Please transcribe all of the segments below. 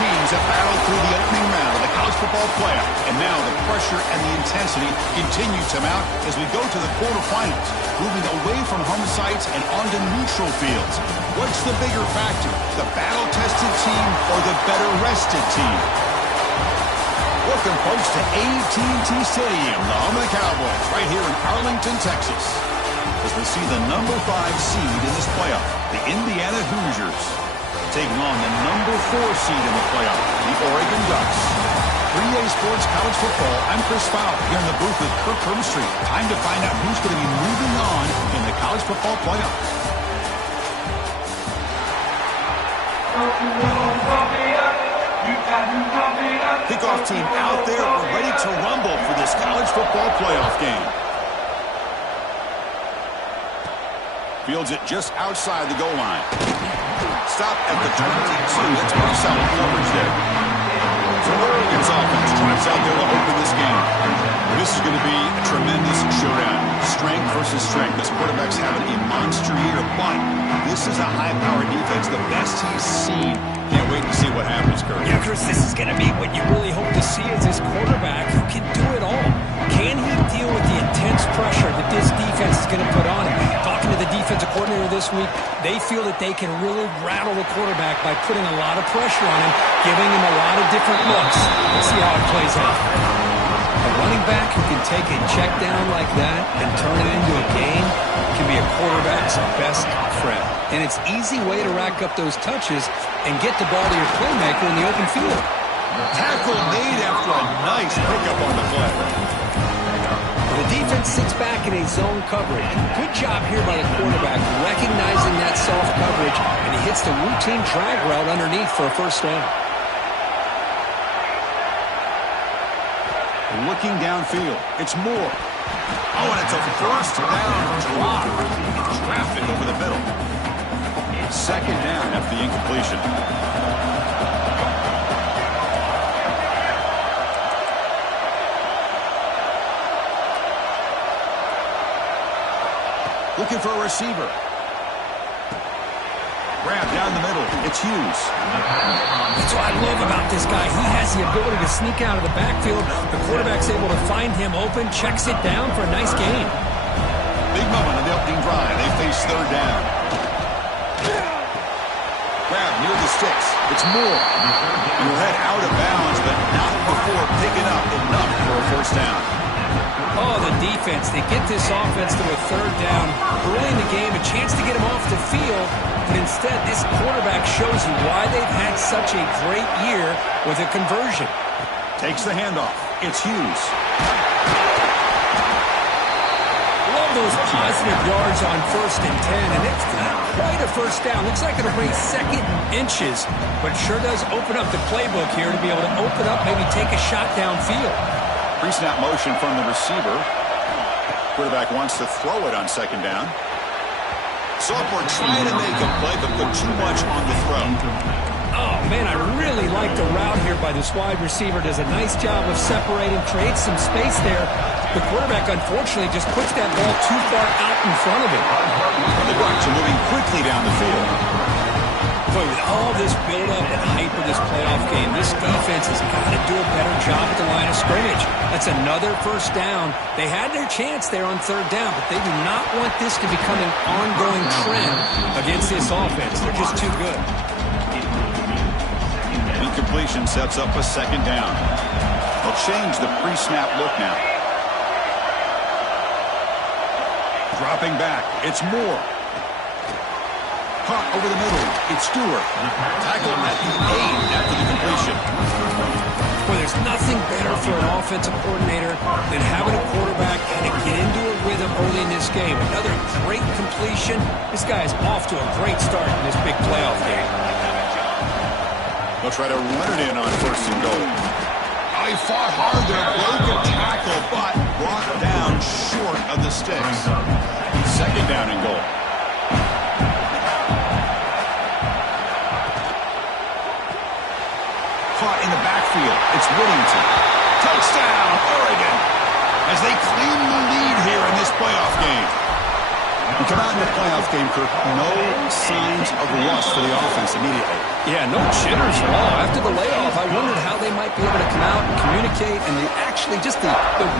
teams have battled through the opening round of the college football playoff, and now the pressure and the intensity continue to mount as we go to the quarterfinals, moving away from home sites and onto neutral fields. What's the bigger factor, the battle-tested team or the better-rested team? Welcome, folks, to AT&T Stadium, the home of the Cowboys, right here in Arlington, Texas, as we see the number 5 seed in this playoff, the Indiana Hoosiers, taking on the number 4 seed in the playoff, the Oregon Ducks. 3A Sports College Football, I'm Chris Fowler, here in the booth with Kirk Herbstreit. Time to find out who's going to be moving on in the college football playoff. Kickoff team out there, ready to rumble for this college football playoff game. Fields it just outside the goal line. Stop at the 22. That's pretty solid coverage there. So Oregon's offense tries out there to open this game. This is going to be a tremendous showdown. Strength versus strength. This quarterback's having a monster year, but this is a high-powered defense, the best he's seen. Can't wait to see what happens, Kirk. Yeah, Chris, this is going to be what you really hope to see is this quarterback who can do it all. Can he deal with the intense pressure that this defense is going to put on him? Talking to the defensive coordinator this week, they feel that they can really rattle the quarterback by putting a lot of pressure on him, giving him a lot of different looks. Let's see how it plays out. A running back who can take a check down like that and turn it into a gain can be a quarterback's best friend. And it's an easy way to rack up those touches and get the ball to your playmaker in the open field. Tackle made after a nice pickup on the play. The defense sits back in a zone coverage. Good job here by the quarterback, recognizing that soft coverage, and he hits the routine drag route underneath for a first down. Looking downfield, it's Moore. Oh, and it's a first down drop. Traffic over the middle. Second down after the incompletion. Looking for a receiver. Grab down the middle. It's Hughes. That's what I love about this guy. He has the ability to sneak out of the backfield. The quarterback's able to find him open, checks it down for a nice gain. Big moment on the opening drive. They face third down. Grab near the sticks. It's Moore. He'll head out of bounds, but not before picking up enough for a first down. Oh, the defense. They get this offense to a third down early in the game, a chance to get him off the field, but instead this quarterback shows you why they've had such a great year with a conversion. Takes the handoff. It's Hughes. Love those positive yards on 1st and 10, and it's not quite a first down. Looks like it'll bring second inches, but it sure does open up the playbook here to be able to open up, maybe take a shot downfield. Pre-snap motion from the receiver. Quarterback wants to throw it on second down. Sophomore trying to make a play, but put too much on the throw. Oh, man, I really like the route here by this wide receiver. Does a nice job of separating, creates some space there. The quarterback, unfortunately, just puts that ball too far out in front of him. The Bucs are moving quickly down the field. But with all this build-up and hype of this playoff game, this defense has got to do a better job at the line of scrimmage. That's another first down. They had their chance there on third down, but they do not want this to become an ongoing trend against this offense. They're just too good. Incompletion sets up a second down. They'll change the pre-snap look now. Dropping back, it's Moore. Caught over the middle, it's Stewart. Tackled at the 8 after the completion. Well, there's nothing better for an offensive coordinator than having a quarterback kind of get into a rhythm early in this game. Another great completion. This guy is off to a great start in this big playoff game. They'll try to run it in on 1st and goal. Oh, he fought hard there, broke a tackle, but brought down short of the sticks. Second down and goal. Caught in the backfield. It's Whittington. Touchdown, Oregon, as they claim the lead here in this playoff game. We come out in the playoff game, Kirk, no signs of rust for the offense immediately. Yeah, no jitters at all. After the layoff, I wondered how they might be able to come out and communicate and actually just the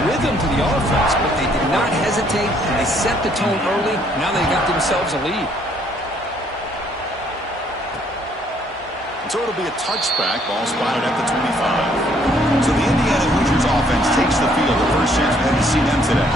rhythm to the offense. But they did not hesitate. They set the tone early. Now they got themselves a lead. So it'll be a touchback, ball spotted at the 25. So the Indiana Hoosiers offense takes the field. The first chance we had to see them today.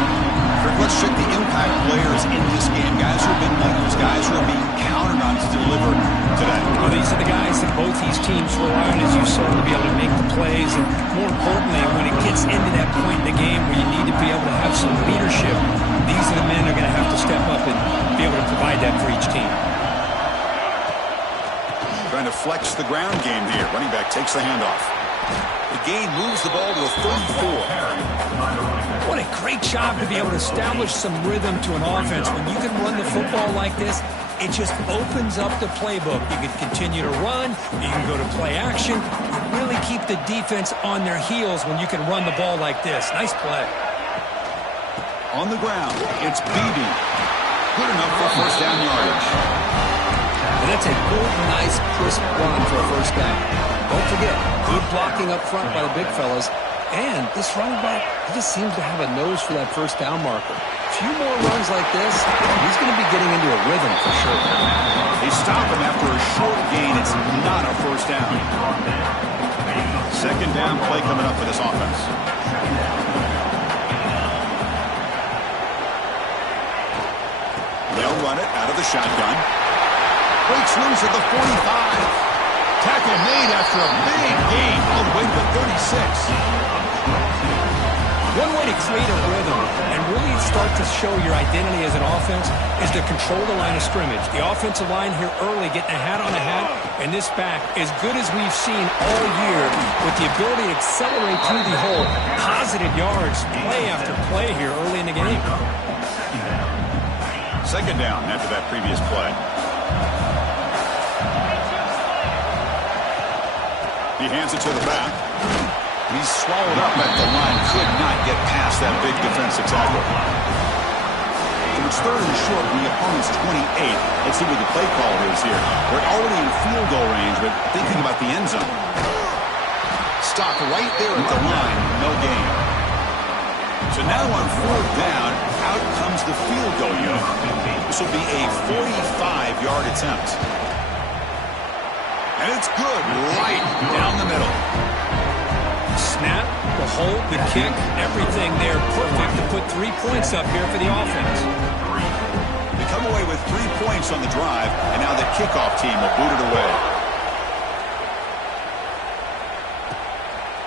Kirk, let's check the impact players in this game. Guys who have been leaders, guys who are being counted on to deliver today. Well, these are the guys that both these teams rely on, as you saw, to be able to make the plays. And more importantly, when it gets into that point in the game where you need to be able to have some leadership, these are the men that are going to have to step up and be able to provide that for each team. Trying to flex the ground game here. Running back takes the handoff. The gain moves the ball to a 34. What a great job to be able to establish some rhythm to an offense. When you can run the football like this, it just opens up the playbook. You can continue to run. You can go to play action. You really keep the defense on their heels when you can run the ball like this. Nice play. On the ground, it's Beebe. Good enough for first down yardage. And that's a good, nice, crisp run for a first down. Don't forget, good blocking up front by the big fellas. And this running back, he just seems to have a nose for that first down marker. A few more runs like this, he's going to be getting into a rhythm for sure. They stop him after a short gain. It's not a first down. Second down play coming up for this offense. They'll run it out of the shotgun. Breaks loose at the 45. Tackle made after a big gain all the way to the 36. One way to create a rhythm and really start to show your identity as an offense is to control the line of scrimmage. The offensive line here early getting a hat on a hat, and this back, as good as we've seen all year, with the ability to accelerate through the hole, positive yards, play after play here early in the game. Second down after that previous play. He hands it to the back. He's swallowed up at the line. Could not get past that big defensive tackle. So it's third and short from the opponent's 28. Let's see what the play call is here. They're already in field goal range, but thinking about the end zone. Stop right there at the line. No gain. So now on fourth down, out comes the field goal unit. This will be a 45-yard attempt. And it's good right down the middle. Snap, the hold, the kick, everything there perfect to put 3 points up here for the offense. They come away with 3 points on the drive, and now the kickoff team will boot it away.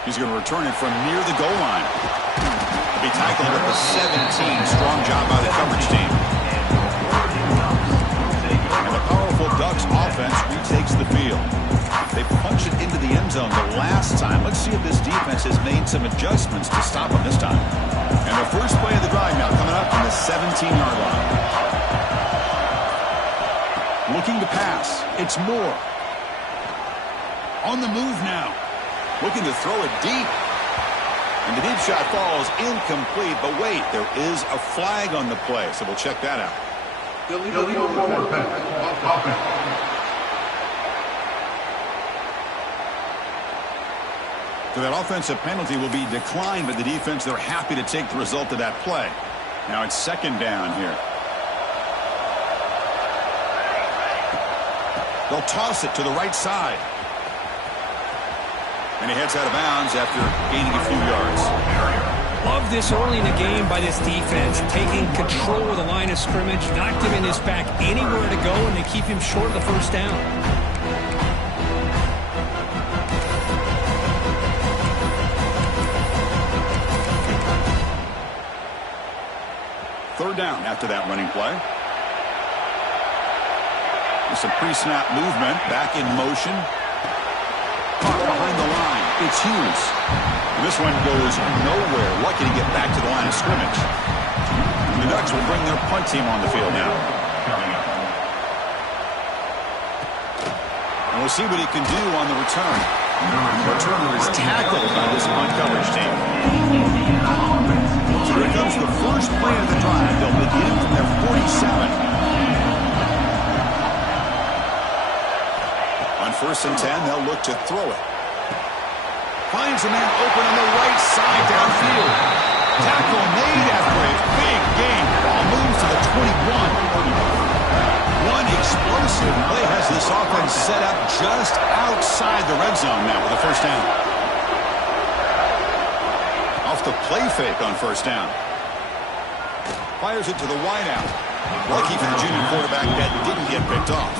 He's going to return it from near the goal line. He'll be tackled at the 17. Strong job by the coverage team. And the powerful Ducks offense retakes the field. They punch it into the end zone the last time. Let's see if this defense has made some adjustments to stop them this time. And the first play of the drive now coming up from the 17-yard line. Looking to pass. It's Moore. On the move now. Looking to throw it deep. And the deep shot falls incomplete. But wait, there is a flag on the play, so we'll check that out. Illegal forward offense. So that offensive penalty will be declined by the defense. They're happy to take the result of that play. Now it's second down here. They'll toss it to the right side. And he heads out of bounds after gaining a few yards. Love this early in the game by this defense, taking control of the line of scrimmage, not giving this back anywhere to go, and they keep him short of the first down. Third down after that running play. With some pre-snap movement, back in motion. Caught behind the line. It's Hughes. And this one goes nowhere. Lucky to get back to the line of scrimmage. And the Ducks will bring their punt team on the field now. And we'll see what he can do on the return. The returner is tackled by this punt coverage team. So Here comes the first play of the drive. They'll begin from their 47. On 1st and 10, they'll look to throw it. Finds a man open on the right side downfield. Tackle made after a big gain. Ball moves to the 21. One explosive play has this offense set up just outside the red zone now with a first down. Off the play fake on first down. Fires it to the wideout. Lucky for the junior quarterback that didn't get picked off.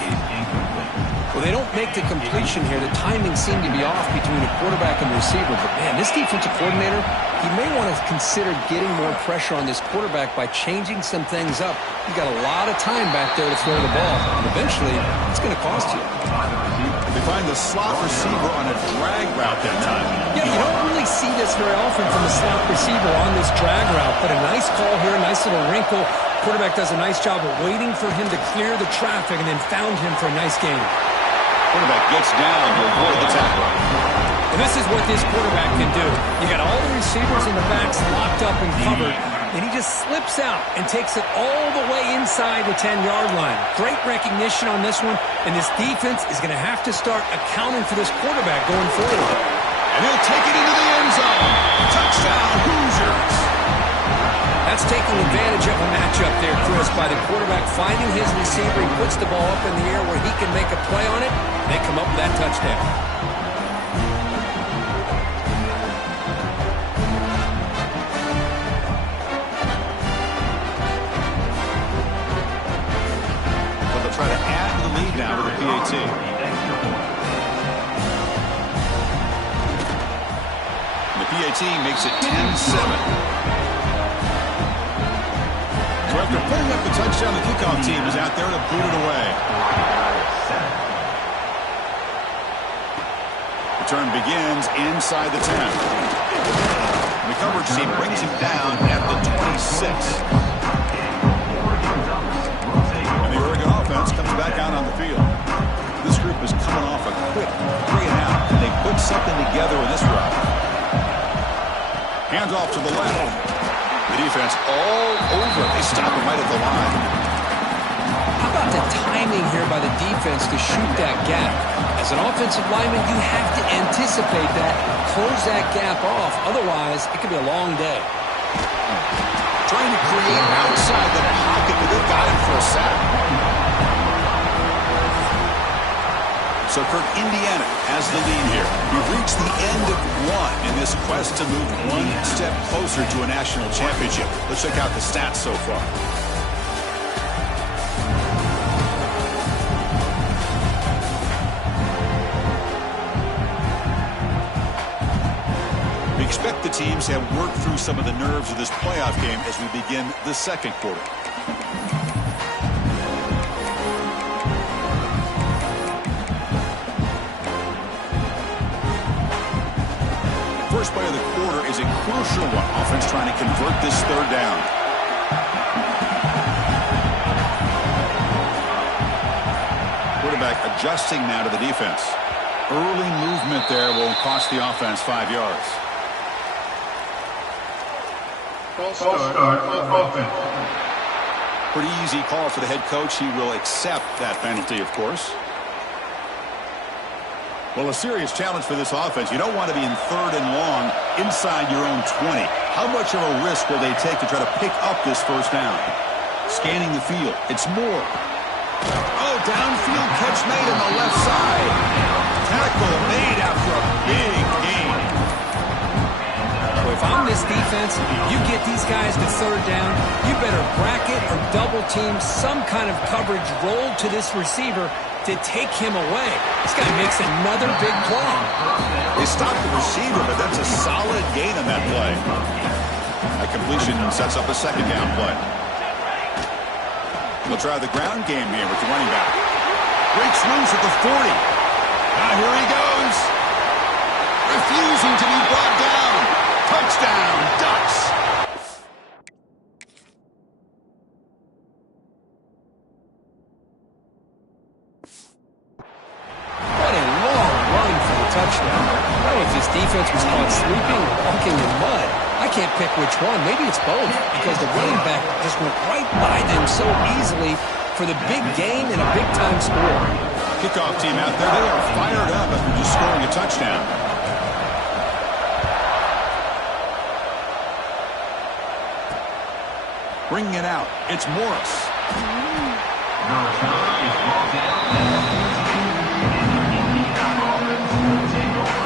Well, they don't make the completion here. The timing seemed to be off between a quarterback and the receiver. But, man, this defensive coordinator, he may want to consider getting more pressure on this quarterback by changing some things up. You've got a lot of time back there to throw the ball. And eventually, it's going to cost you. They find the slot receiver on a drag route that time. Yeah, you don't really see this very often from a slot receiver on this drag route. But a nice call here, a nice little wrinkle. Quarterback does a nice job of waiting for him to clear the traffic and then found him for a nice gain. Quarterback gets down to avoid the tackle. And this is what this quarterback can do. You got all the receivers in the backs locked up and covered, and he just slips out and takes it all the way inside the 10-yard line. Great recognition on this one, and this defense is going to have to start accounting for this quarterback going forward. And he'll take it into the end zone. Touchdown, Hoosiers. That's taking advantage of a matchup there, Chris, by the quarterback finding his receiver. He puts the ball up in the air where he can make a play on it. They come up with that touchdown. So they'll try to add to the lead now with a PAT. And the PAT makes it 10-7. So after putting up the touchdown, the kickoff team is out there to boot it away. Return begins inside the 10. And the coverage team brings him down at the 26. And the Oregon offense comes back out on the field. This group is coming off a quick 3 and out, and they put something together in this route. Hands off to the left. The defense all over. They stop him right at the line. How about the timing here by the defense to shoot that gap? As an offensive lineman, you have to anticipate that, close that gap off. Otherwise, it could be a long day. Trying to create outside the pocket, but they've got him for a sack. So, Kirk, Indiana has the lead here. We've reached the end of one in this quest to move one step closer to a national championship. Let's check out the stats so far. We expect the teams to have worked through some of the nerves of this playoff game as we begin the second quarter. First play of the quarter is a crucial one. Offense trying to convert this third down. Quarterback adjusting now to the defense. Early movement there will cost the offense 5 yards. False start, offense. Pretty easy call for the head coach. He will accept that penalty, of course. Well, a serious challenge for this offense. You don't want to be in 3rd and long inside your own 20. How much of a risk will they take to try to pick up this first down? Scanning the field. It's Moore. Oh, downfield catch made on the left side. Tackle made after a big gain. So if I'm this defense, you get these guys to 3rd down, you better bracket or double team some kind of coverage roll to this receiver to take him away. This guy makes another big play. They stopped the receiver, but that's a solid gain on that play. That completion sets up a 2nd down play. They'll try the ground game here with the running back. Breaks loose at the 40. Now here he goes. Refusing to be brought down. Touchdown, Ducks. Touchdown. I don't know if this defense was caught sleeping or walking in mud. I I can't pick which one. Maybe it's both, because the running back just went right by them so easily for the big gain and a big-time score. Kickoff team out there, they are fired up after just scoring a touchdown. Bringing it out, it's Morris.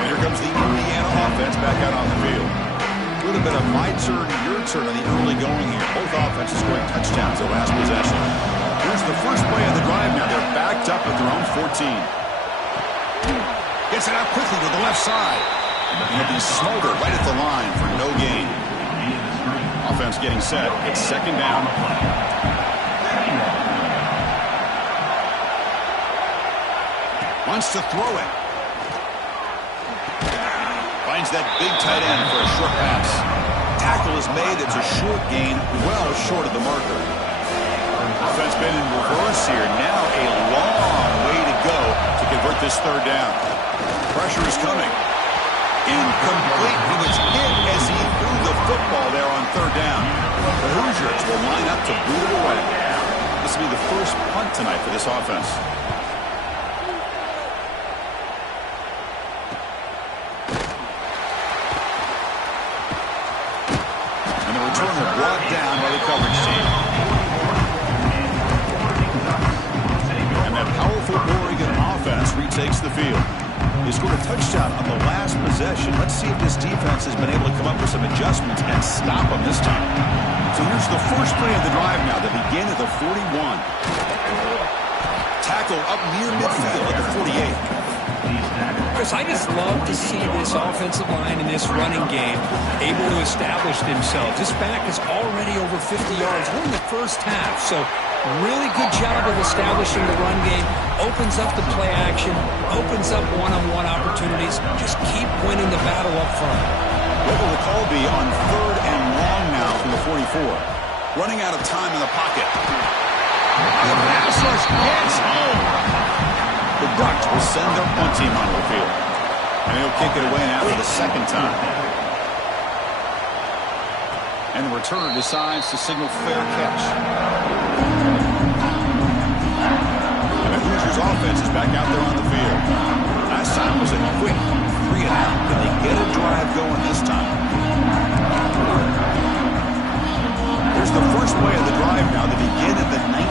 And here comes the Indiana offense back out on the field. A little bit of my turn, your turn on the early going here. Both offenses scoring touchdowns their last possession. Here's the first play of the drive now. They're backed up at their own 14. Gets it out quickly to the left side. And he'll be smothered right at the line for no gain. Offense getting set. It's second down. Wants to throw it. Finds that big tight end for a short pass. Tackle is made. It's a short gain, well short of the marker. Offense been in reverse here. Now a long way to go to convert this third down. Pressure is coming. Incomplete. He was hit as he threw the football there on third down. The Hoosiers will line up to boot it away. This will be the first punt tonight for this offense. And the returner brought down by the coverage team. And that powerful Oregon offense retakes the field. They scored a touchdown on the last possession. Let's see if this defense has been able to come up with some adjustments and stop them this time. So here's the first play of the drive now. They begin at the 41. Tackle up near midfield at the 48. Chris, I just love to see this offensive line in this running game able to establish themselves. This back is already over 50 yards. We're in the first half, so really good job of establishing the run game. Opens up the play action, opens up one-on-one opportunities. Just keep winning the battle up front. What will the call be on third and long now from the 44? Running out of time in the pocket. The pass rush gets home. The Ducks will send their punt team onto the field. And he'll kick it away now for the second time. And the returner decides to signal fair catch. And the Hoosiers offense is back out there on the field. Last time was a quick 3 and out. Can they get a drive going this time? Here's the first play of the drive now. They begin at the 19.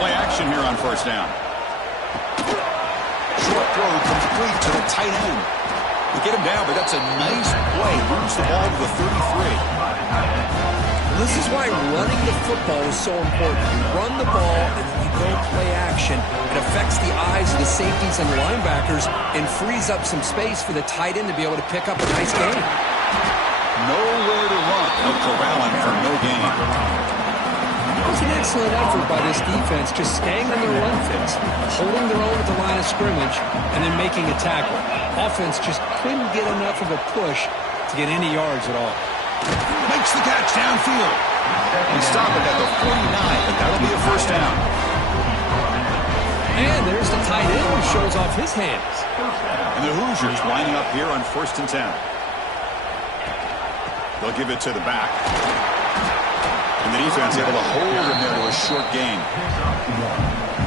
Play action here on first down. Short throw complete to the tight end. We get him down, but that's a nice play. Moves the ball to the 33. This is why running the football is so important. You run the ball and then you go play action. It affects the eyes of the safeties and linebackers and frees up some space for the tight end to be able to pick up a nice gain. Nowhere to run. They'll corral him for no gain. It was an excellent effort by this defense, just staying on their run fits, holding their own at the line of scrimmage, and then making a tackle. Offense just couldn't get enough of a push to get any yards at all. Makes the catch downfield. And stop it at the 49, but that'll be a first down. And there's the tight end who shows off his hands. And the Hoosiers lining up here on 1st and 10. They'll give it to the back. And the defense able to hold him there to a short gain.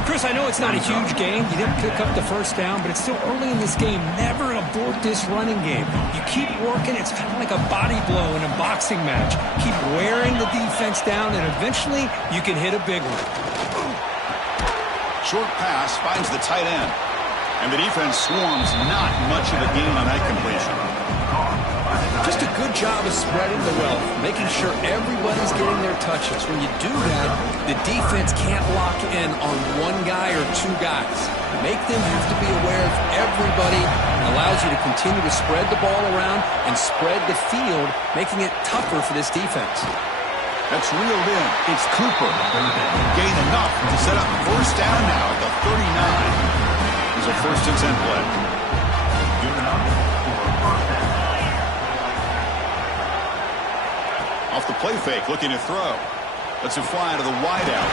Chris, I know it's not a huge gain. You didn't pick up the first down, but it's still early in this game. Never abort this running game. You keep working. It's kind of like a body blow in a boxing match. Keep wearing the defense down, and eventually you can hit a big one. Short pass finds the tight end. And the defense swarms not much of a gain on that completion. Just a good job of spreading the wealth, making sure everybody's getting their touches. When you do that, the defense can't lock in on one guy or two guys. Make them have to be aware of everybody. Allows you to continue to spread the ball around and spread the field, making it tougher for this defense. That's reeled in. It's Cooper. Gain enough to set up first down now at the 39. Here's a 1st and 10 play. Off the play fake, looking to throw. Lets it fly to the wideout.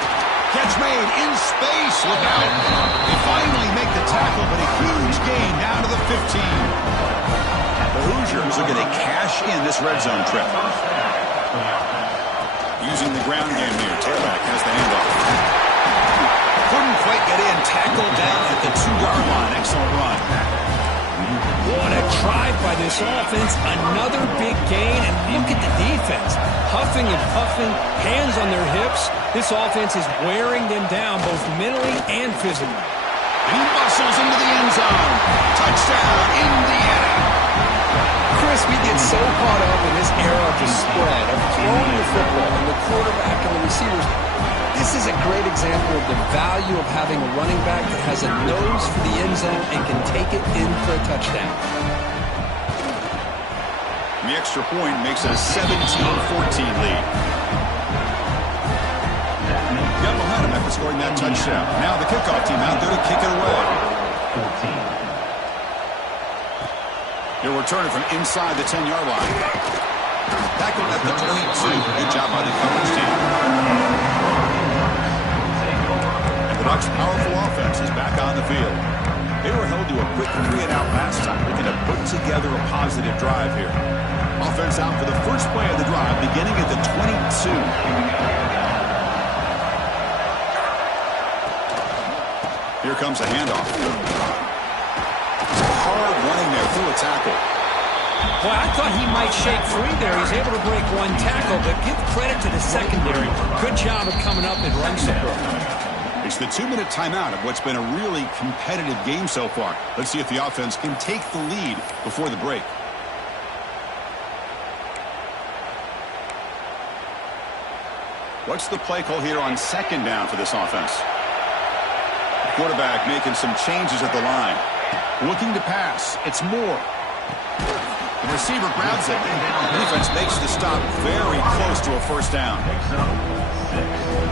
Catch made in space. Look out. They finally make the tackle, but a huge gain down to the 15. The Hoosiers looking to cash in this red zone trip. Using the ground game here. Tailback has the handoff. Couldn't quite get in. Tackled down at the 2-yard line. Excellent run. What a drive by this offense. Another big gain. And look at the defense. Huffing and puffing. Hands on their hips. This offense is wearing them down both mentally and physically. And he bustles into the end zone. Touchdown, Indiana. Chris, we get so caught up in this era of the spread, of throwing the football, and the quarterback and the receivers. This is a great example of the value of having a running back that has a nose for the end zone and can take it in for a touchdown. The extra point makes it a 17-14 lead. Got behind him after scoring that touchdown. Now the kickoff team out there to kick it away. He'll return it from inside the 10-yard line. Tackled at the 22. Good job by the coverage team. And the Ducks' powerful offense is back on the field. They were held to a quick 3-and-out last time, looking to put together a positive drive here. Offense out for the first play of the drive, beginning at the 22. Here comes a handoff. Hard running there through a tackle. Well, I thought he might shake free there. He's able to break one tackle, but give credit to the secondary. Good job of coming up and run support. It's the 2-minute timeout of what's been a really competitive game so far. Let's see if the offense can take the lead before the break. What's the play call here on second down for this offense? Quarterback making some changes at the line. Looking to pass. It's Moore. The receiver grabs it. The defense makes the stop very close to a first down.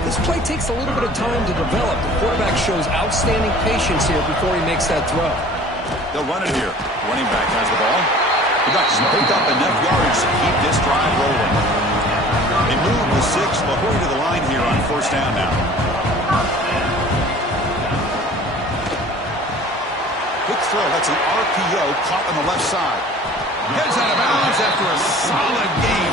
This play takes a little bit of time to develop. The quarterback shows outstanding patience here before he makes that throw. They'll run it here. Running back has the ball. The Ducks pick up enough yards to keep this drive rolling. They move the 6. They'll hurry to the line here on first down now. Quick throw. That's an RPO caught on the left side. Heads out of bounds after a solid game.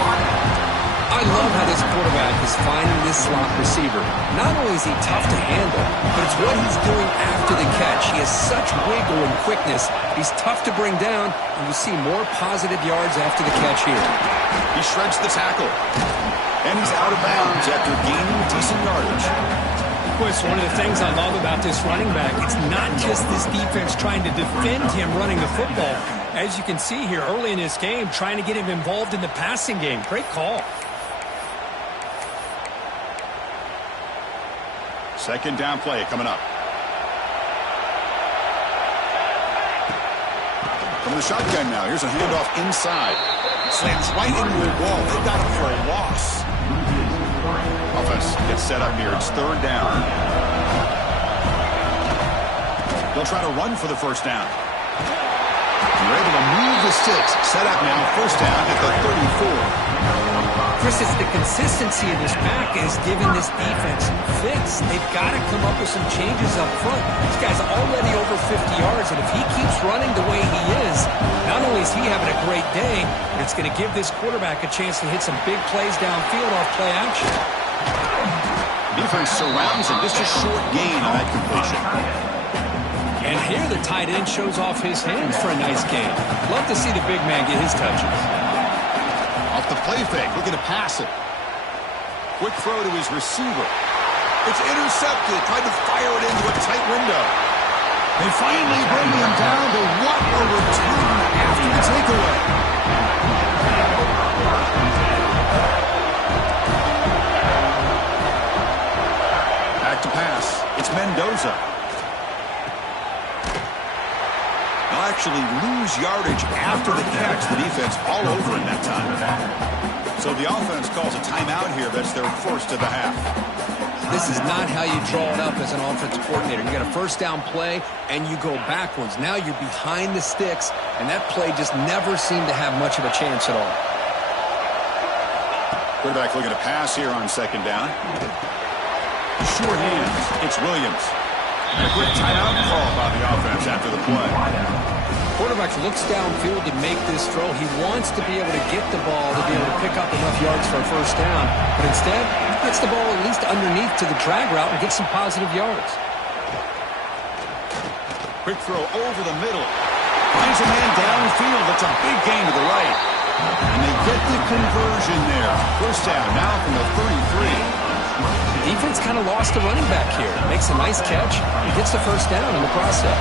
I love how this quarterback is finding this slot receiver. Not only is he tough to handle, but it's what he's doing after the catch. He has such wiggle and quickness. He's tough to bring down, and you see more positive yards after the catch here. He shreds the tackle. And he's out of bounds after gaining decent yardage. Chris, one of the things I love about this running back, it's not just this defense trying to defend him running the football. As you can see here early in this game, trying to get him involved in the passing game. Great call. Second down play coming up. From the shotgun now. Here's a handoff inside. Slams right into the wall. They've got him for a loss. Offense gets set up here. It's third down. They'll try to run for the first down. They're able to move the sticks. Set up now. First down at the 34. Chris, it's the consistency of this back is giving this defense fits. They've got to come up with some changes up front. This guy's already over 50 yards, and if he keeps running the way he is, not only is he having a great day, but it's going to give this quarterback a chance to hit some big plays downfield off play action. Defense surrounds him. Just a short gain on that completion. And here the tight end shows off his hands for a nice gain. Love to see the big man get his touches. Off the play fake, looking to pass it. Quick throw to his receiver. It's intercepted. Tried to fire it into a tight window. They finally bring him down, but what a return after the takeaway. Back to pass. It's Mendoza. They'll actually lose yardage after the catch. The defense all over in that time. So the offense calls a timeout here. That's their first of the half. This is not how you draw it up as an offensive coordinator. You got a first down play, and you go backwards. Now you're behind the sticks, and that play just never seemed to have much of a chance at all. Quarterback looking to pass here on second down. Short hands. It's Williams. And a quick timeout call by the offense after the play. Quarterback looks downfield to make this throw. He wants to be able to get the ball to be able to pick up enough yards for a first down. But instead, he gets the ball at least underneath to the drag route and gets some positive yards. Quick throw over the middle. Finds a man downfield. That's a big gain to the right. And they get the conversion there. First down now from the 33. Defense kind of lost the running back here. Makes a nice catch. He gets the first down in the process.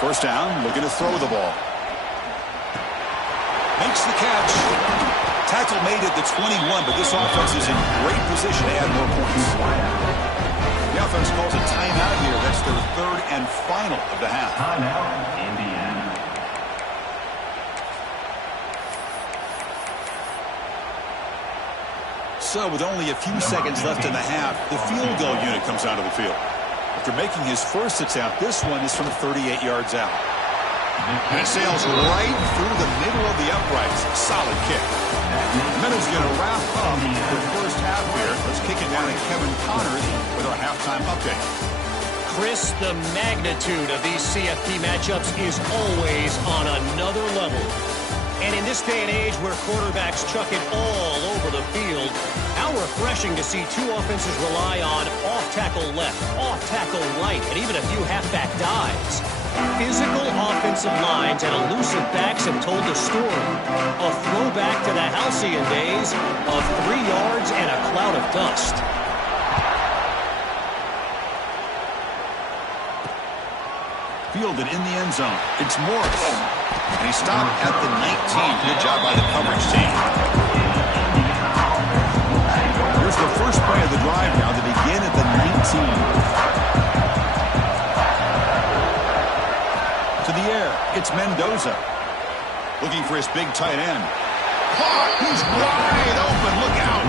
First down, looking to throw the ball. Makes the catch. Tackle made at the 21, but this offense is in great position to add more points. The offense calls a timeout here. That's their third and final of the half. Timeout, Indiana. So with only a few seconds left in the half, the field goal unit comes out of the field. After making his first attempt, this one is from 38 yards out. And it sails right through the middle of the uprights. Solid kick. The Meadows going to wrap up the first half here. Let's kick it down to Kevin Connors with our halftime update. Chris, the magnitude of these CFP matchups is always on another level. And in this day and age where quarterbacks chuck it all over the field, how refreshing to see two offenses rely on off-tackle left, off-tackle right, and even a few halfback dives. Physical offensive lines and elusive backs have told the story. A throwback to the halcyon days of 3 yards and a cloud of dust. Fielded in the end zone. It's Morris. And he stopped at the 19. Good job by the coverage team. Here's the first play of the drive now to begin at the 19. To the air, it's Mendoza. Looking for his big tight end. He's wide open. Look out.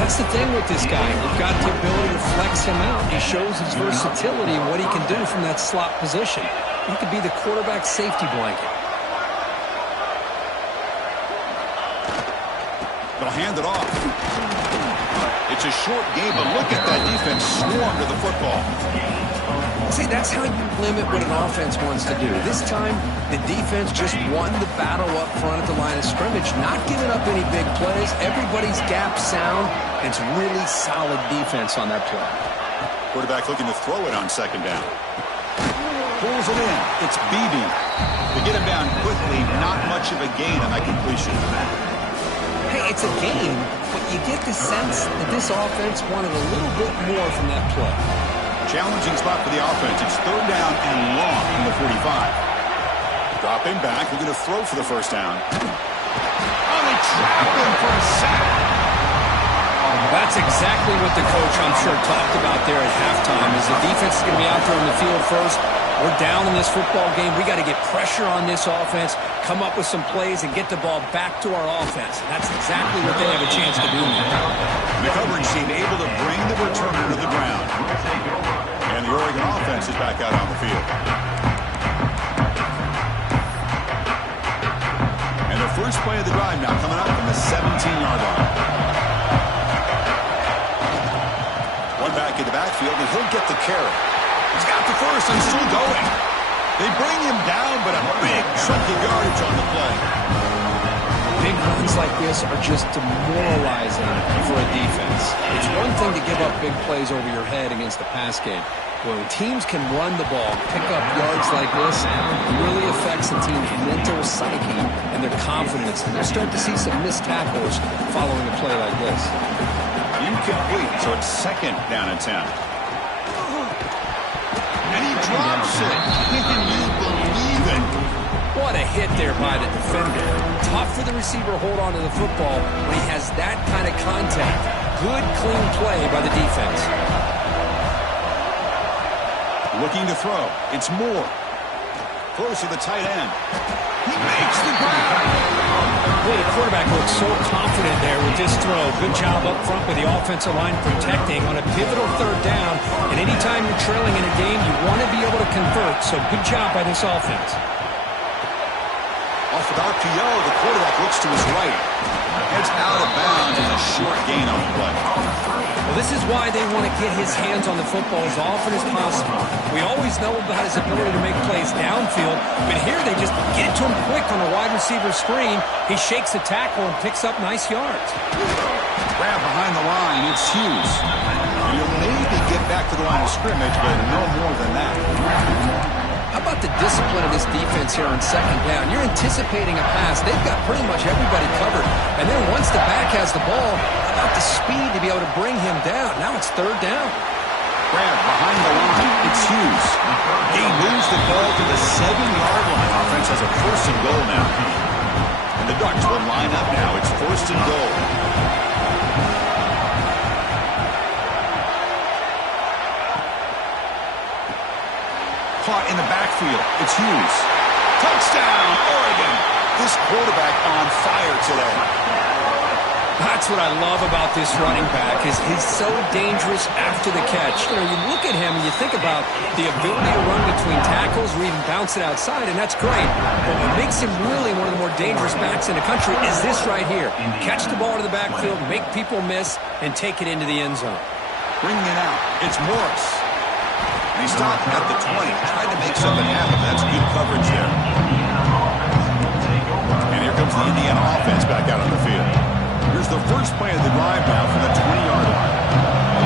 That's the thing with this guy. You've got the ability to flex him out. He shows his versatility and what he can do from that slot position. He could be the quarterback safety blanket. They'll hand it off. It's a short game, but look at that defense swarm to the football. See, that's how you limit what an offense wants to do. This time, the defense just won the battle up front at the line of scrimmage, not giving up any big plays. Everybody's gap sound. It's really solid defense on that play. Quarterback looking to throw it on second down. Pulls it in. It's Beebe. To get him down quickly, not much of a gain on that completion. Hey, it's a game, but you get the sense that this offense wanted a little bit more from that play. Challenging spot for the offense. It's third down and long from the 45. Dropping back. We're going to throw for the first down. Oh, they trap him for a sack. That's exactly what the coach, I'm sure, talked about there at halftime, is the defense is going to be out there on the field first. We're down in this football game. We got to get pressure on this offense, come up with some plays, and get the ball back to our offense. That's exactly what they have a chance to do now. The coverage team able to bring the returner to the ground. And the Oregon offense is back out on the field. And the first play of the drive now coming up from the 17-yard line. One back in the backfield, and he'll get the carry. He's got the first and still going. They bring him down, but a big chunk of yardage on the play. Big runs like this are just demoralizing for a defense. It's one thing to give up big plays over your head against the pass game. When teams can run the ball, pick up yards like this, it really affects the team's mental psyche and their confidence. And you'll start to see some missed tackles following a play like this. Incomplete, so it's second down and 10. And he drops it. Can you believe it? What a hit there by the defender. Tough for the receiver to hold on to the football when he has that kind of contact. Good, clean play by the defense. Looking to throw. It's Moore. Close to the tight end. He makes the grab. Boy, the quarterback looks so confident there with this throw. Good job up front with the offensive line protecting on a pivotal third down. And anytime you're trailing in a game, you want to be able to convert. So good job by this offense. Off of RPO, the quarterback looks to his right. Heads out of bounds as a short gain on the play. Well, This is why they want to get his hands on the football as often as possible. We always know about his ability to make plays downfield, but here they just get to him quick on the wide receiver screen. He shakes the tackle and picks up nice yards. Grab behind the line, it's Hughes. He'll maybe get back to the line of scrimmage, but no more than that. How about the discipline of this defense here on second down? You're anticipating a pass. They've got pretty much everybody covered. And then once the back has the ball, how about the speed to be able to bring him down? Now it's third down. Grab behind the line, it's Hughes. He moves the ball to the 7-yard line. Offense has a first and goal now. And the Ducks will line up now. It's first and goal. Caught in the backfield. It's Hughes. Touchdown, Oregon. This quarterback on fire today. That's what I love about this running back is he's so dangerous after the catch. You know, you look at him and you think about the ability to run between tackles or even bounce it outside, and that's great. But what makes him really one of the more dangerous backs in the country is this right here. Catch the ball to the backfield, make people miss, and take it into the end zone. Bringing it out. It's Morris. And he stopped at the 20. Tried to make something happen. That's good coverage there. And here comes the Indiana offense back out on the field. Here's the first play of the drive now from the 20-yard line.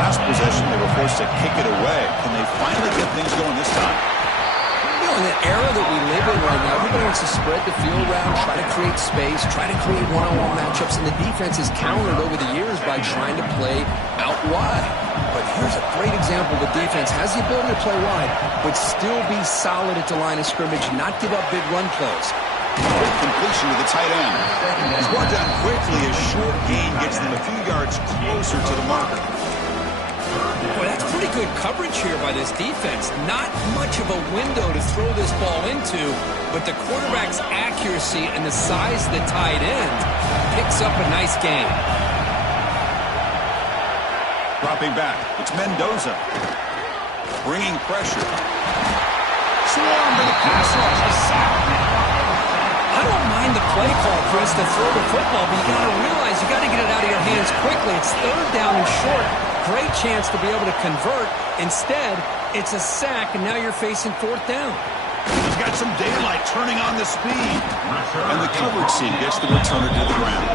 Last possession, they were forced to kick it away. Can they finally get things going this time? You know, in the era that we live in right now, everybody wants to spread the field around, try to create space, try to create one-on-one matchups, and the defense has countered over the years by trying to play out wide. But here's a great example. The defense has the ability to play wide, but still be solid at the line of scrimmage, not give up big run plays. Great completion to the tight end. He's brought down quickly. A short gain gets them a few yards closer to the marker. Boy, that's pretty good coverage here by this defense. Not much of a window to throw this ball into, but the quarterback's accuracy and the size of the tight end picks up a nice gain. Dropping back, it's Mendoza. Bringing pressure. Swarm to the pass rush. A sack. I don't mind the play call, Chris, to throw the football, but you got to realize you got to get it out of your hands quickly. It's third down and short. Great chance to be able to convert. Instead, it's a sack, and now you're facing fourth down. He's got some daylight turning on the speed. And the coverage seam gets the returner to the ground.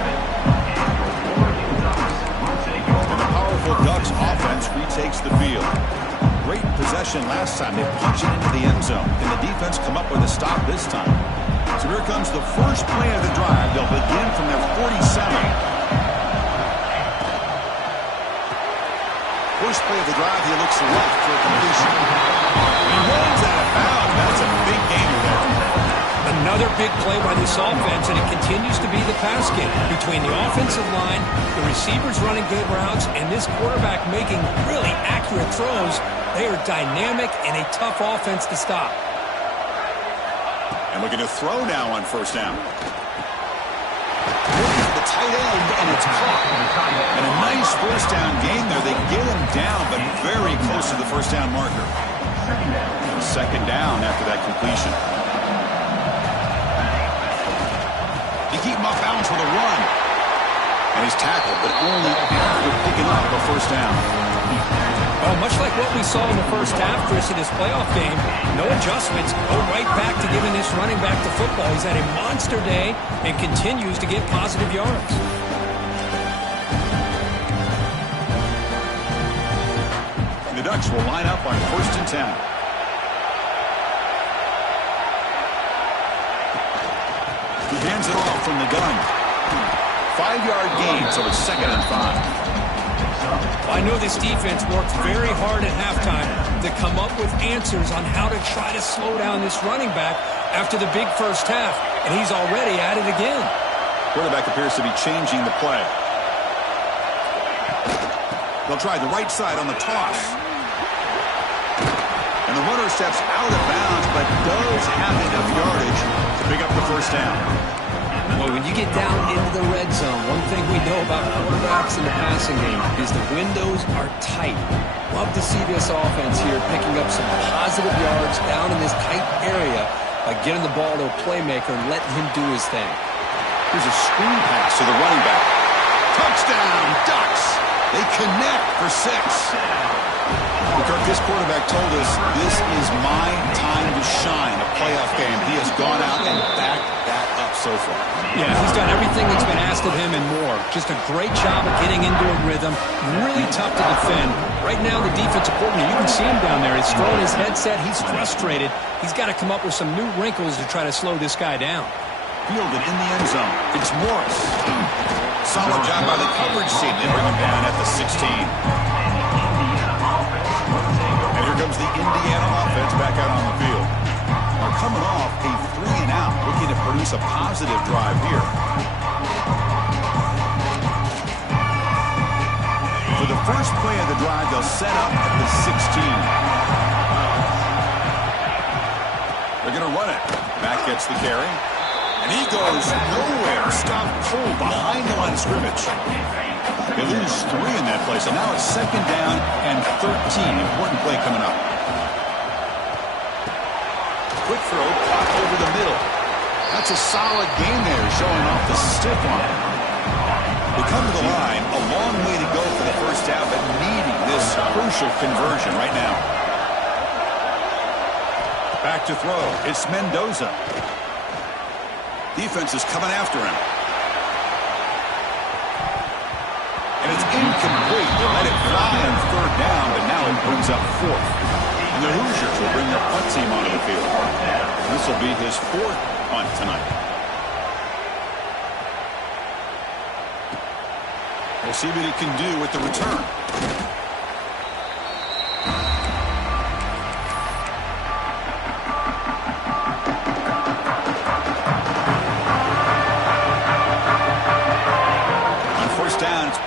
And the powerful Ducks offense retakes the field. Great possession last time. They punch it into the end zone. Can the defense come up with a stop this time? So here comes the first play of the drive. They'll begin from their 47. First play of the drive, he looks left for a completion. He rolls out of bounds. That's a big gainer there. Another big play by this offense, and it continues to be the pass game. Between the offensive line, the receivers running good routes, and this quarterback making really accurate throws, they are dynamic and a tough offense to stop. And looking to throw now on first down. Looking for the tight end, and it's caught. And a nice first down gain there. They get him down, but very close to the first down marker. Second down after that completion. They keep him off balance with a run. And he's tackled, but only after picking up a first down. Well, much like what we saw in the first half, Chris, in this playoff game, no adjustments. Go right back to giving this running back the football. He's had a monster day and continues to get positive yards. And the Ducks will line up on first and 10. He hands it off from the gun. 5-yard gain, so it's second and 5. I know this defense worked very hard at halftime to come up with answers on how to try to slow down this running back after the big first half, and he's already at it again. Quarterback appears to be changing the play. They'll try the right side on the toss. And the runner steps out of bounds, but does have enough yardage to pick up the first down. Well, when you get down into the red zone, one thing we know about quarterbacks in the passing game is the windows are tight. Love to see this offense here picking up some positive yards down in this tight area by getting the ball to a playmaker and letting him do his thing. Here's a screen pass to the running back. Touchdown, Ducks! They connect. for 6. Kirk, this quarterback told us this is my time to shine, a playoff game. He has gone out and backed that up so far. Yeah, he's done everything that's been asked of him and more. Just a great job of getting into a rhythm. Really tough to defend. Right now, the defensive coordinator, you can see him down there. He's throwing his headset. He's frustrated. He's got to come up with some new wrinkles to try to slow this guy down. Fielded in the end zone. It's Morris. Solid job by the coverage team. They bring him down at the 16. And here comes the Indiana offense back out on the field. Now coming off a 3-and-out, looking to produce a positive drive here. For the first play of the drive, they'll set up at the 16. They're going to run it. Mack gets the carry. And he goes nowhere. Stopped cold behind the line of scrimmage. They lose 3 in that play, so now it's 2nd down and 13. Important play coming up. Quick throw, caught over the middle. That's a solid gain there, showing off the stiff arm. We come to the line, a long way to go for the first half, but needing this crucial conversion right now. Back to throw. It's Mendoza. Defense is coming after him. And it's incomplete. They let it fly on 3rd down, but now it brings up 4th. And the Hoosiers will bring their punt team onto the field. This will be his 4th punt tonight. We'll see what he can do with the return.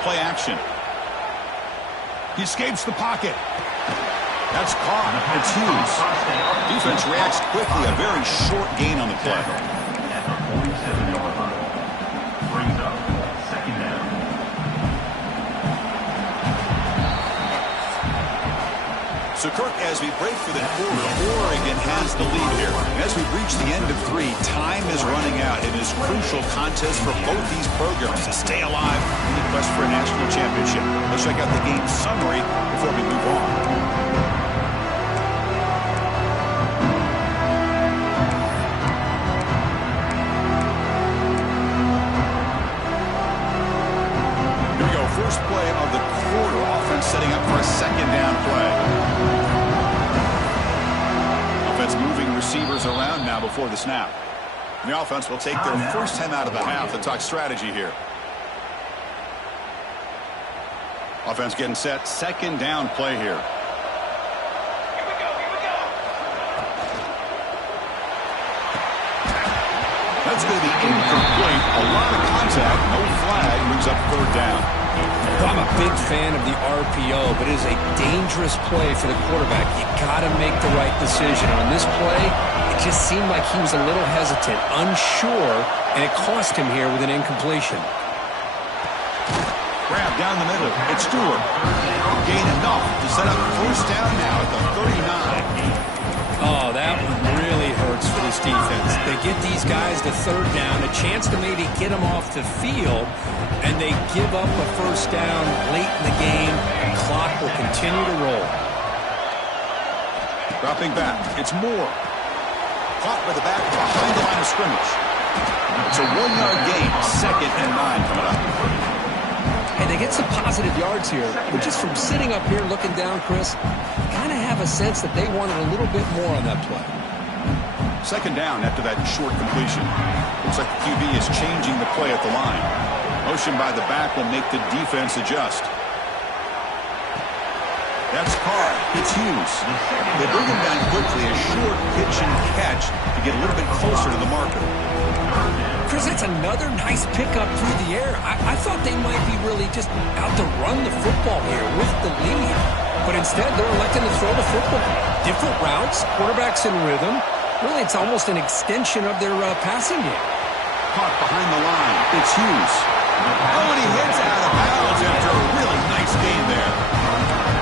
Play action. He escapes the pocket. That's caught. It's Hughes. Defense reacts quickly. A very short gain on the play. At the 47-yard line. Brings up 2nd down. So, Kirk, as we break for the quarter, Oregon has the lead here. And as we reach the end of 3, time is running out in this crucial contest for both these programs to stay alive in the quest for a national championship. Let's check out the game summary before we move on. Here we go. First play of the quarter. Offense setting up for a 2nd down play. Moving receivers around now before the snap. And the offense will take their first time out of the half to talk strategy here. Offense getting set. 2nd down play here. Here we go. That's going to be incomplete. A lot of contact. No flag. Moves up 3rd down. I'm a big fan of the RPO, but it is a dangerous play for the quarterback. You got to make the right decision. On this play, it just seemed like he was a little hesitant, unsure, and it cost him here with an incompletion. Grab down the middle. It's Stewart. Gain enough to set up 1st down now at the 39. Oh, that one really hurts for this defense. They get these guys to 3rd down, a chance to maybe get them off the field, and they give up a 1st down late in the game. The clock will continue to roll. Dropping back. It's Moore. Caught by the back behind the line of scrimmage. It's a 1-yard gain. 2nd and 9 coming up. And they get some positive yards here, but just from sitting up here looking down, Chris, kind of have a sense that they wanted a little bit more on that play. 2nd down after that short completion. Looks like the QB is changing the play at the line. Motion by the back will make the defense adjust. That's Carr. It's Hughes. They bring him down quickly. A short pitch and catch to get a little bit closer to the marker. Chris, it's another nice pickup through the air. I thought they might be really just out to run the football here with the lead. But instead, they're electing to throw the football. Different routes, quarterbacks in rhythm. Really, it's almost an extension of their passing game. Caught behind the line. It's Hughes. Oh, and he hits out of bounds after a really nice gain there.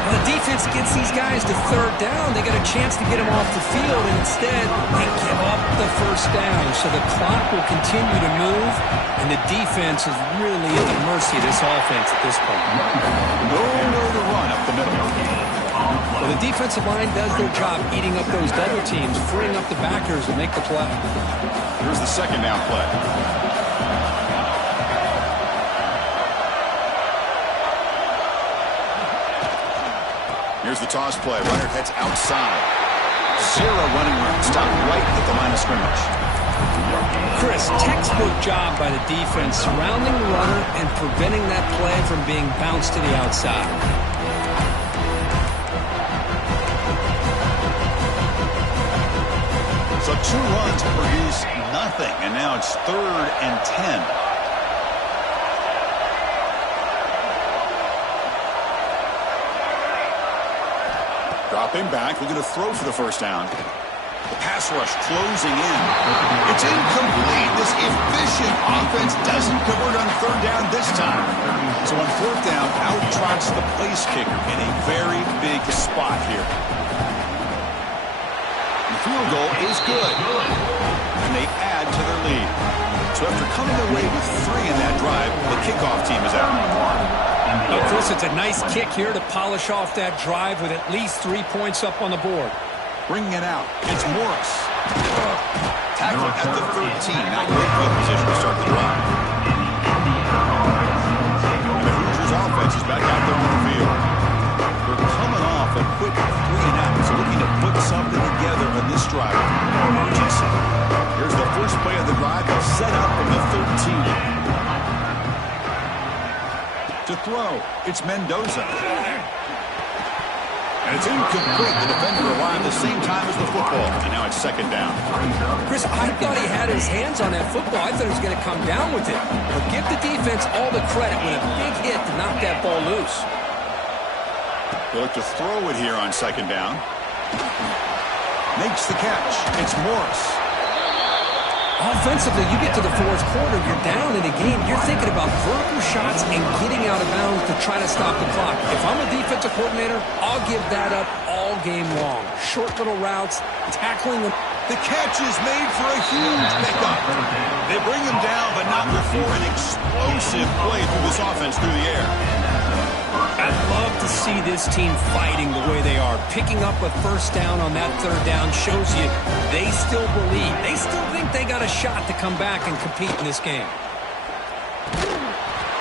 Well, the defense gets these guys to 3rd down. They got a chance to get them off the field, and instead, they give up the 1st down. So the clock will continue to move, and the defense is really at the mercy of this offense at this point. Nowhere to run Well, the defensive line does their job eating up those double teams, freeing up the backers to make the play. Here's the second down play. Here's the toss play. Runner heads outside. Zero running room. Stop right at the line of scrimmage. Chris, textbook job by the defense surrounding the runner and preventing that play from being bounced to the outside. So 2 runs produce nothing, and now it's 3rd and 10. Dropping back, looking to throw for the first down. The pass rush closing in. It's incomplete. This efficient offense doesn't convert on 3rd down this time. So on 4th down, out trots the place kicker in a very big spot here. The field goal is good. And they add to their lead. So after coming away with 3 in that drive, the kickoff team is out. Well, Chris, it's a nice kick here to polish off that drive with at least 3 points up on the board. Bringing it out. It's Morris. Tackle at the 13. Now great field position to start the drive. And the Hoosiers offense is back out there on the field. They're coming off a quick 3-and-out, so looking to put something together on this drive. Emergency. Here's the first play of the drive. They'll set up from the 13. To throw, it's Mendoza. And it's incomplete. The defender arrived the same time as the football. And now it's 2nd down. Chris, I thought he had his hands on that football. I thought he was going to come down with it. But give the defense all the credit with a big hit to knock that ball loose. They look to throw it here on 2nd down. Makes the catch. It's Morris. Offensively, you get to the 4th quarter, you're down in a game. You're thinking about vertical shots and getting out of bounds to try to stop the clock. If I'm a defensive coordinator, I'll give that up all game long. Short little routes, tackling them. The catch is made for a huge pickup. They bring him down, but not before an explosive play through this offense through the air. I'd love to see this team fighting the way they are. Picking up a 1st down on that 3rd down shows you they still believe. They still think they got a shot to come back and compete in this game.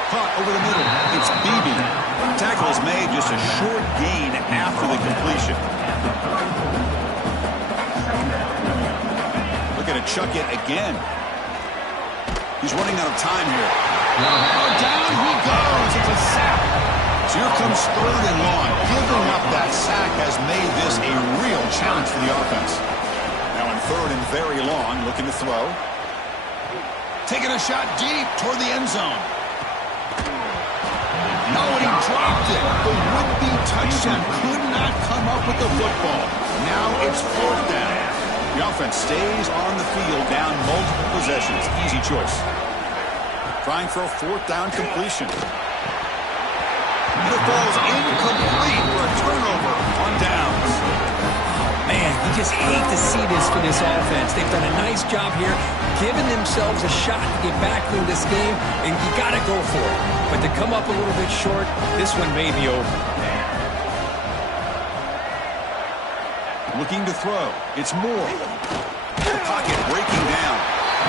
Caught over the middle. It's Beebe. Tackle is made, just a short gain after the completion. Looking to chuck it again. He's running out of time here. Down he goes. It's a sack. So here comes 3rd and long. Giving up that sack has made this a real challenge for the offense. Now in 3rd and very long, looking to throw. Taking a shot deep toward the end zone. No, and he dropped it. The would-be touchdown could not come up with the football. Now it's 4th down. The offense stays on the field, down multiple possessions. Easy choice. Trying for a 4th down completion. And it falls incomplete for a turnover on downs. Man, you just hate to see this for this offense. They've done a nice job here, giving themselves a shot to get back in this game, and you got to go for it. But to come up a little bit short, this one may be over. Looking to throw. It's Moore. The pocket breaking down.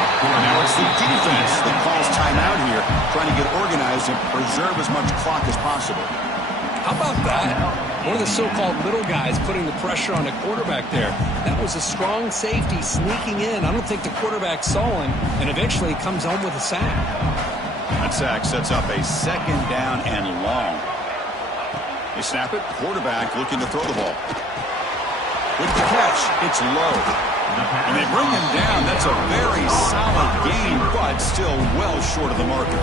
Now it's the defense that calls timeout here, trying to get organized and preserve as much clock as possible. How about that? One of the so-called little guys putting the pressure on the quarterback there. That was a strong safety sneaking in. I don't think the quarterback saw him, and eventually comes home with a sack. That sack sets up a 2nd down and long. They snap it. Quarterback looking to throw the ball. With the catch, it's low. And they bring him down. That's a very solid gain, but still well short of the marker.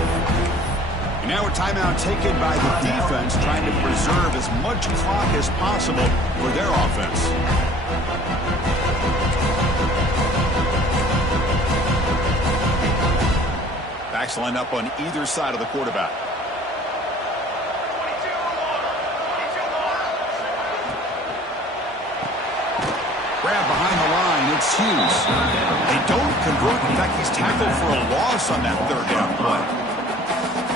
And now a timeout taken by the defense, trying to preserve as much clock as possible for their offense. Backs line up on either side of the quarterback. Grab behind the line, it's Hughes. They don't convert. In fact, he's tackled for a loss on that 3rd down play.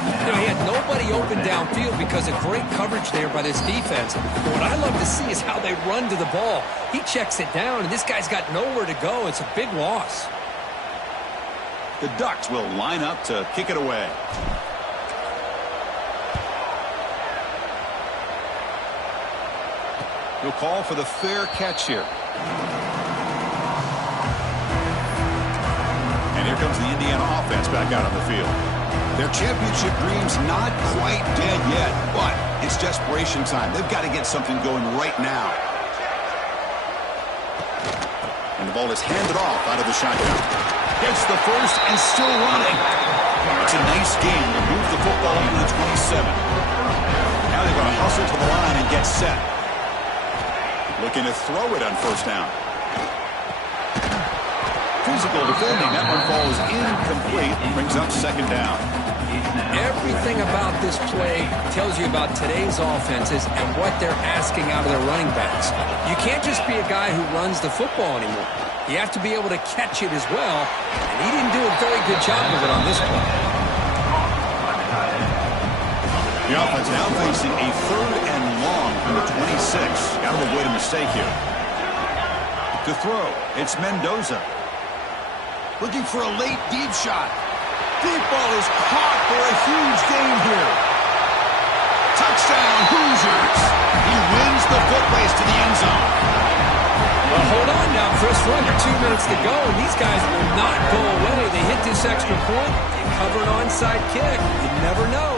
You know, he had nobody open downfield because of great coverage there by this defense. But what I love to see is how they run to the ball. He checks it down, and this guy's got nowhere to go. It's a big loss. The Ducks will line up to kick it away. He'll call for the fair catch here. And here comes the Indiana offense back out on the field. Their championship dreams not quite dead yet, but it's desperation time. They've got to get something going right now. And the ball is handed off out of the shotgun. Gets the first and still running. It's a nice game. They'll move the football into the 27. Now they're going to hustle to the line and get set. Looking to throw it on first down. Physical defending. That one falls incomplete and brings up second down. Everything about this play tells you about today's offenses and what they're asking out of their running backs. You can't just be a guy who runs the football anymore. You have to be able to catch it as well, and he didn't do a very good job of it on this play. The offense now facing a third and long from the 26. Got to avoid a mistake here. To throw, it's Mendoza. Looking for a late deep shot. Deep ball is caught for a huge gain here. Touchdown, Hoosiers. He wins the foot race to the end zone. Well, hold on now, Chris. We're under 2 minutes to go, and these guys will not go away. They hit this extra point. They cover an onside kick. You never know.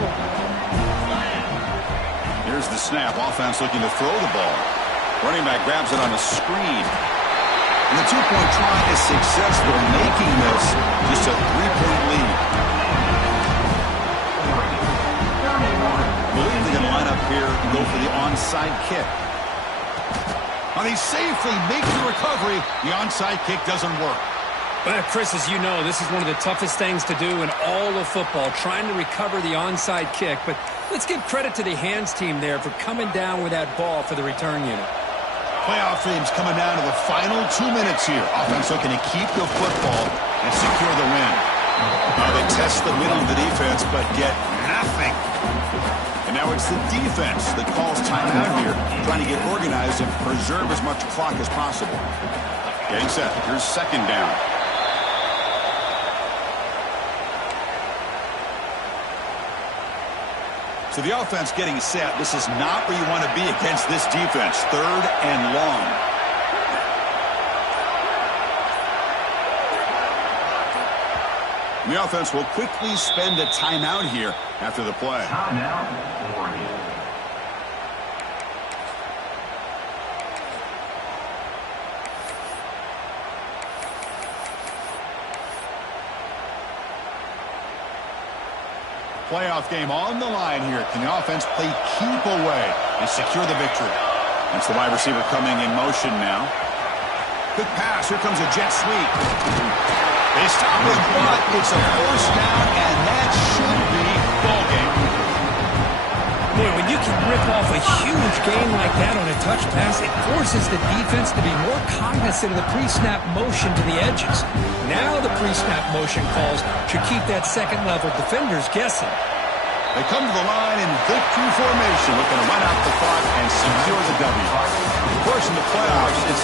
Here's the snap. Offense looking to throw the ball. Running back grabs it on a screen. And the two-point try is successful, making this just a three-point lead. Believe they're going to line up here and go for the onside kick. And he safely makes the recovery. The onside kick doesn't work. Well, Chris, as you know, this is one of the toughest things to do in all of football, trying to recover the onside kick. But let's give credit to the hands team there for coming down with that ball for the return unit. Playoff themes coming down to the final 2 minutes here. Offense looking to keep the football and secure the win. Now they test the middle of the defense, but get nothing. And now it's the defense that calls timeout here, trying to get organized and preserve as much clock as possible. Getting set. Here's second down. So the offense getting set. This is not where you want to be against this defense. Third and long. The offense will quickly spend a timeout here after the play. Timeout, Oregon. Playoff game on the line here. Can the offense play keep away and secure the victory? That's the wide receiver coming in motion now. Quick pass. Here comes a jet sweep. They stop it, but it's a first down, and that should be ball game. Boy, when you can rip off a huge gain like that on a touch pass, it forces the defense to be more cognizant of the pre-snap motion to the edges. Now the pre-snap motion calls should keep that second-level defenders guessing. They come to the line in victory formation, looking to run out the clock and secure the W. Of course, in the playoffs, it's